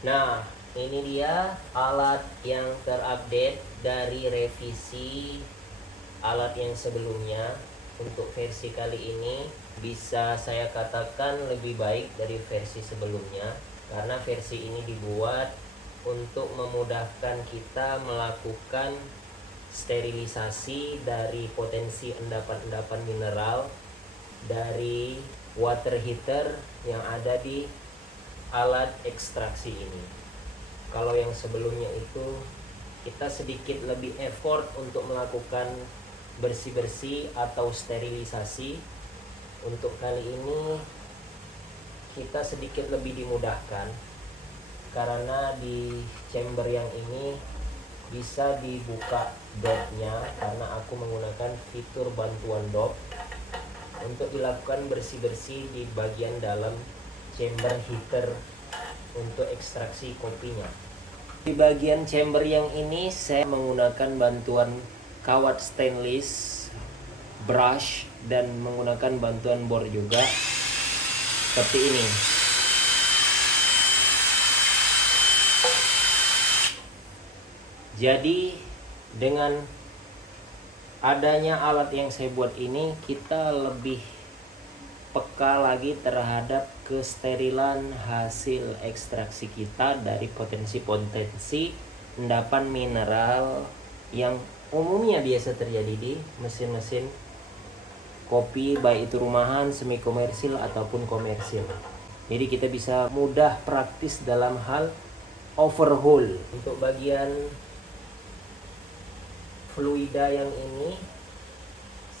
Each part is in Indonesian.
Nah, ini dia alat yang terupdate dari revisi alat yang sebelumnya. Untuk versi kali ini bisa saya katakan lebih baik dari versi sebelumnya, karena versi ini dibuat untuk memudahkan kita melakukan sterilisasi dari potensi endapan-endapan mineral dari water heater yang ada di alat ekstraksi ini. Kalau yang sebelumnya itu kita sedikit lebih effort untuk melakukan bersih-bersih atau sterilisasi. Untuk kali ini kita sedikit lebih dimudahkan, karena di chamber yang ini bisa dibuka dopnya, karena aku menggunakan fitur bantuan dop untuk dilakukan bersih-bersih di bagian dalam chamber heater untuk ekstraksi kopinya. Di bagian chamber yang ini saya menggunakan bantuan kawat stainless, brush, dan menggunakan bantuan bor juga seperti ini. Jadi dengan adanya alat yang saya buat ini, kita lebih peka lagi terhadap kesterilan hasil ekstraksi kita dari potensi-potensi endapan mineral yang umumnya biasa terjadi di mesin-mesin kopi, baik itu rumahan, semi komersil ataupun komersil. Jadi kita bisa mudah praktis dalam hal overhaul. Untuk bagian fluida yang ini,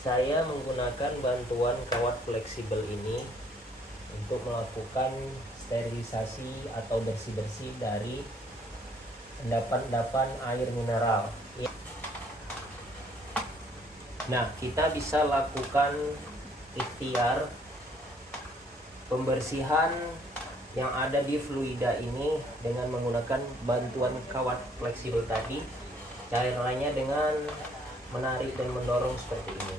saya menggunakan bantuan kawat fleksibel ini untuk melakukan sterilisasi atau bersih-bersih dari endapan-endapan air mineral. Nah, kita bisa lakukan ikhtiar pembersihan yang ada di fluida ini dengan menggunakan bantuan kawat fleksibel tadi. Caranya dengan menarik dan mendorong seperti ini.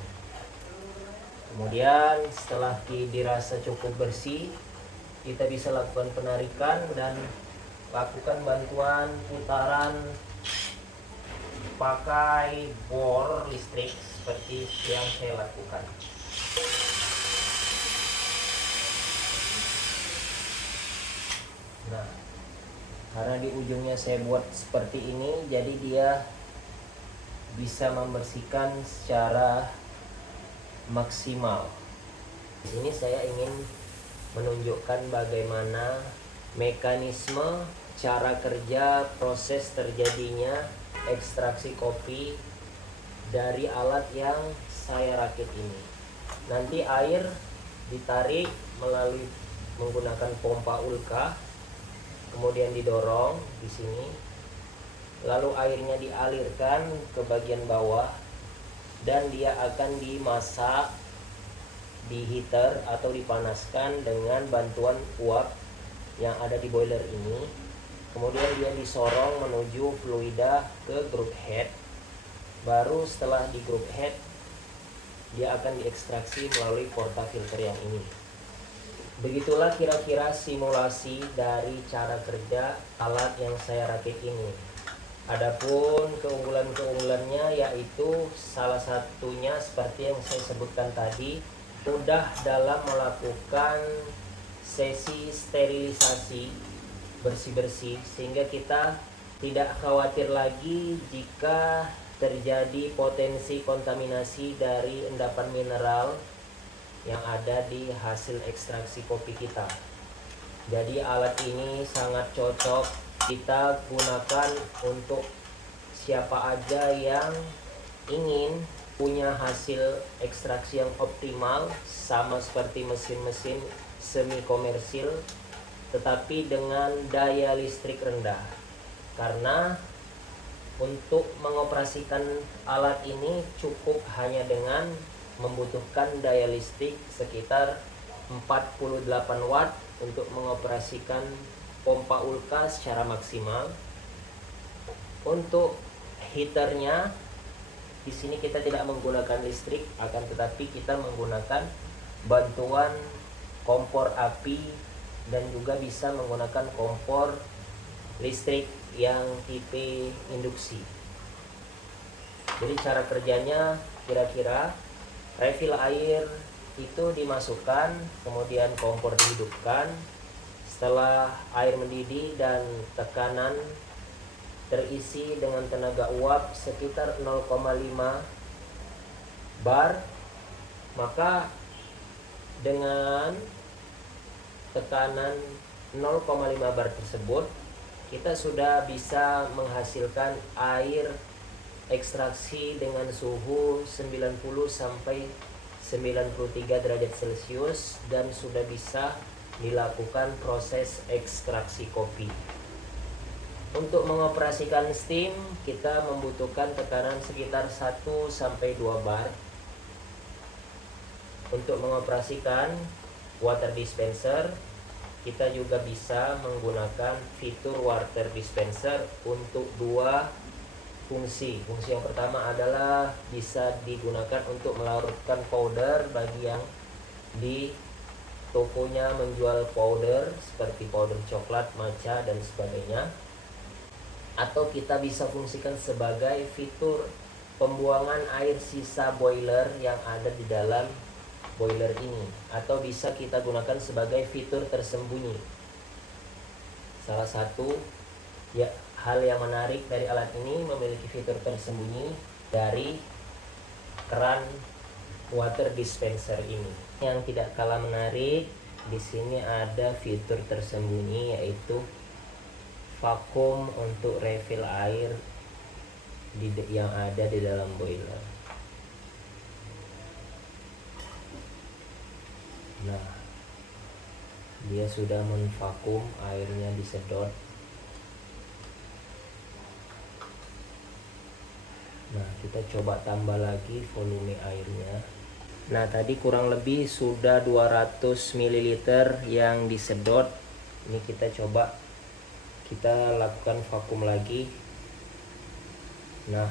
Kemudian setelah dirasa cukup bersih, kita bisa lakukan penarikan dan lakukan bantuan putaran pakai bor listrik seperti yang saya lakukan. Nah, karena di ujungnya saya buat seperti ini, jadi dia bisa membersihkan secara maksimal. Di sini saya ingin menunjukkan bagaimana mekanisme, cara kerja, proses terjadinya ekstraksi kopi dari alat yang saya rakit ini. Nanti air ditarik melalui menggunakan pompa ulka, kemudian didorong di sini, lalu airnya dialirkan ke bagian bawah dan dia akan dimasak di heater atau dipanaskan dengan bantuan uap yang ada di boiler ini. Kemudian dia disorong menuju fluida ke group head. Baru setelah di group head, dia akan diekstraksi melalui portafilter yang ini. Begitulah kira-kira simulasi dari cara kerja alat yang saya rakit ini. Adapun keunggulan-keunggulannya yaitu salah satunya seperti yang saya sebutkan tadi, mudah dalam melakukan sesi sterilisasi bersih-bersih, sehingga kita tidak khawatir lagi jika terjadi potensi kontaminasi dari endapan mineral yang ada di hasil ekstraksi kopi kita. Jadi alat ini sangat cocok kita gunakan untuk siapa aja yang ingin punya hasil ekstraksi yang optimal, sama seperti mesin-mesin semi komersil, tetapi dengan daya listrik rendah. Karena untuk mengoperasikan alat ini cukup hanya dengan membutuhkan daya listrik sekitar 48 watt untuk mengoperasikan pompa ulka secara maksimal. Untuk heaternya di sini kita tidak menggunakan listrik, akan tetapi kita menggunakan bantuan kompor api dan juga bisa menggunakan kompor listrik yang tipe induksi. Jadi cara kerjanya kira-kira refill air itu dimasukkan, kemudian kompor dihidupkan. Setelah air mendidih dan tekanan terisi dengan tenaga uap sekitar 0,5 bar, maka dengan tekanan 0,5 bar tersebut kita sudah bisa menghasilkan air ekstraksi dengan suhu 90 sampai 93 derajat Celcius dan sudah bisa dilakukan proses ekstraksi kopi. Untuk mengoperasikan steam kita membutuhkan tekanan sekitar 1 sampai 2 bar. Untuk mengoperasikan water dispenser kita juga bisa menggunakan fitur water dispenser untuk dua fungsi. Fungsi yang pertama adalah bisa digunakan untuk melarutkan powder bagi yang di tokonya menjual powder seperti powder coklat, matcha dan sebagainya. Atau kita bisa fungsikan sebagai fitur pembuangan air sisa boiler yang ada di dalam boiler ini, atau bisa kita gunakan sebagai fitur tersembunyi. Salah satu hal yang menarik dari alat ini memiliki fitur tersembunyi dari keran water dispenser ini. Yang tidak kalah menarik, di sini ada fitur tersembunyi yaitu vakum untuk refill air yang ada di dalam boiler. Nah, dia sudah menvakum, airnya disedot. Nah, kita coba tambah lagi volume airnya. Nah, tadi kurang lebih sudah 200 ml yang disedot. Ini kita coba, kita lakukan vakum lagi. Nah,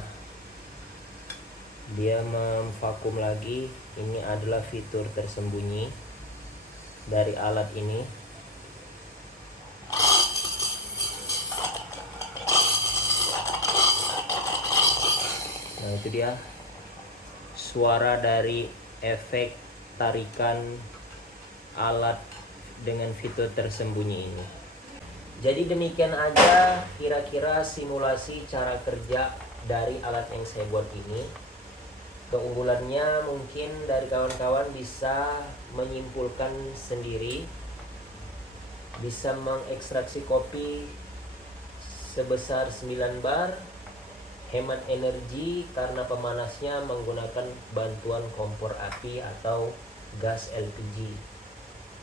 dia memvakum lagi. Ini adalah fitur tersembunyi dari alat ini. Nah, itu dia suara dari efek tarikan alat dengan fitur tersembunyi ini. Jadi demikian aja kira-kira simulasi cara kerja dari alat yang saya buat ini. Keunggulannya mungkin dari kawan-kawan bisa menyimpulkan sendiri, bisa mengekstraksi kopi sebesar 9 bar, hemat energi karena pemanasnya menggunakan bantuan kompor api atau gas LPG.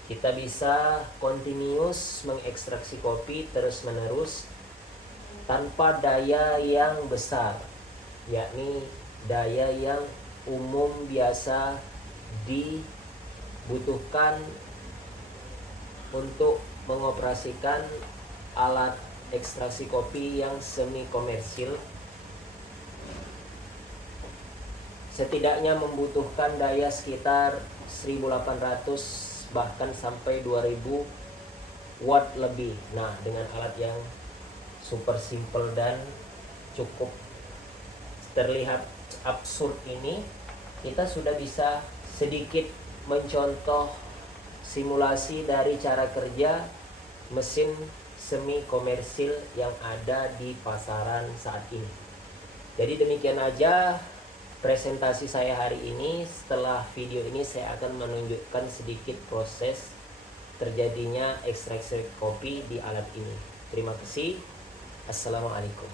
Kita bisa continuous mengekstraksi kopi terus-menerus tanpa daya yang besar, yakni daya yang umum biasa dibutuhkan untuk mengoperasikan alat ekstraksi kopi yang semi komersil. Setidaknya membutuhkan daya sekitar 1800 bahkan sampai 2000 watt lebih. Nah, dengan alat yang super simple dan cukup terlihat absurd ini, kita sudah bisa sedikit mencontoh simulasi dari cara kerja mesin semi komersil yang ada di pasaran saat ini. Jadi demikian aja presentasi saya hari ini. Setelah video ini saya akan menunjukkan sedikit proses terjadinya ekstraksi kopi di alat ini. Terima kasih. Assalamualaikum.